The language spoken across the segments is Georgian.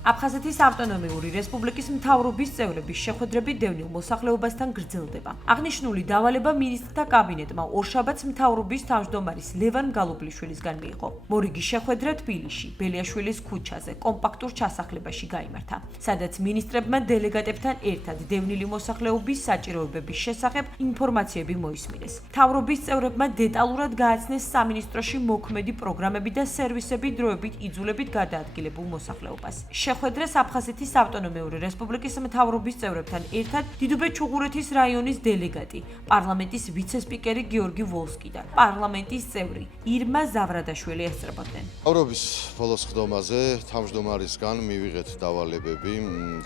აფხაზეთის ავტონომიური რესპუბლიკის მთავრობის წევრების შეხვედრები დევნილ მოსახლეობასთან გრძელდება. აღნიშნული დავალება მინისტრთა კაბინეტმა ორშაბათს მთავრობის თავმჯდომარის ლევან გალობლიშვილისგან მიიღო. მორიგი შეხვედრა თბილისში, ბელიაშვილის ქუჩაზე, კომპაქტურ ჩასახლებაში გაიმართა, სადაც მინისტრებმა დელეგატებთან ერთად დევნილი მოსახლეობის საჭიროებების შესახებ ინფორმაციები მოისმინეს. მთავრობის წევრებმა დეტალურად გააცნეს სამინისტროში მოქმედი პროგრამები და სერვისები დროებით იძულებით გადაადგილებულ მოსახლეობას. შეხვედრას აფხაზეთის ავტონომიური რესპუბლიკის მთავრობის წევრებთან ერთად დიდუბე ჩუღურეთის რაიონის დელეგატი, პარლამენტის ვიცე-სპიკერი გიორგი ვოლსკი და პარლამენტის წევრი ირმა ზავრადაშვილი ესწრებოდნენ. მთავრობის ბოლოს ხდომაზე თავმჯდომარისგან მივიღეთ დავალებები,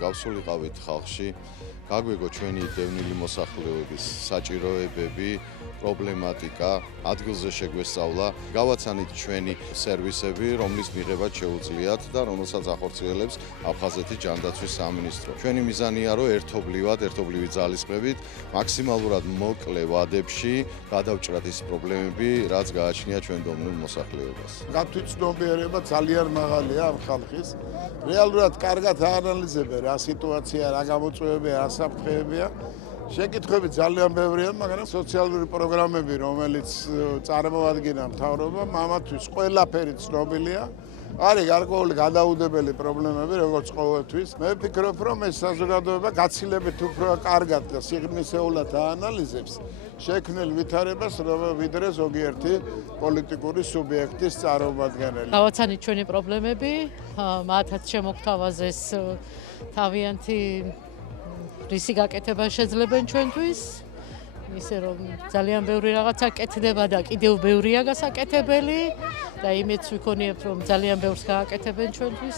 გავსულიყავით ხალხში, გაგვიგო ჩვენი დევნილი მოსახლეობის საჭიროებები, პრობლემატიკა, ადგილზე შეგვესწავლა, გავაცანით ჩვენი სერვისები, რომლის მიღება შეუძლიათ და რომელსაც ახორციელებს აფხაზეთის ჯანდაცვის სამინისტრო. ჩვენი მიზანია, რომ ერთობლივი ძალისხმევით, მაქსიმალურად მოკლე ვადებში გადავჭრათ ის პრობლემები, რაც გააჩნია ჩვენ დევნილ მოსახლეობას. გათვითცნობიერება ძალიან მაღალია ამ ხალხის. რეალურად კარგად აანალიზებენ რა სიტუაცია, რა გამოწვევებია, რა საფრთხეებია. შეკითხვები ძალიან ბევრია, მაგრამ სოციალური პროგრამები, რომელიც წარმოადგენდა მთავრობამ, ამათვის ყველაფერი ცნობილია. არის გარკვეული გადაუდებელი პრობლემები, როგორც ყოველთვის. მე ვფიქრობ, რომ ეს საზოგადოება გაცილებით უფრო კარგად და სიღრმისეულად აანალიზებს შექმნილ ვითარებას, ვიდრე ზოგიერთი პოლიტიკური სუბიექტის წარმომადგენელი. გავაცანით ჩვენი პრობლემები, მათაც შემოგთავაზეს თავიანთი რისი გაკეთება შეძლებენ ჩვენთვის, ისე რომ ძალიან ბევრი რაღაცა კეთდება და კიდევ ბევრია გასაკეთებელი და იმედს ვიქონიებთ, რომ ძალიან ბევრს გააკეთებენ ჩვენთვის.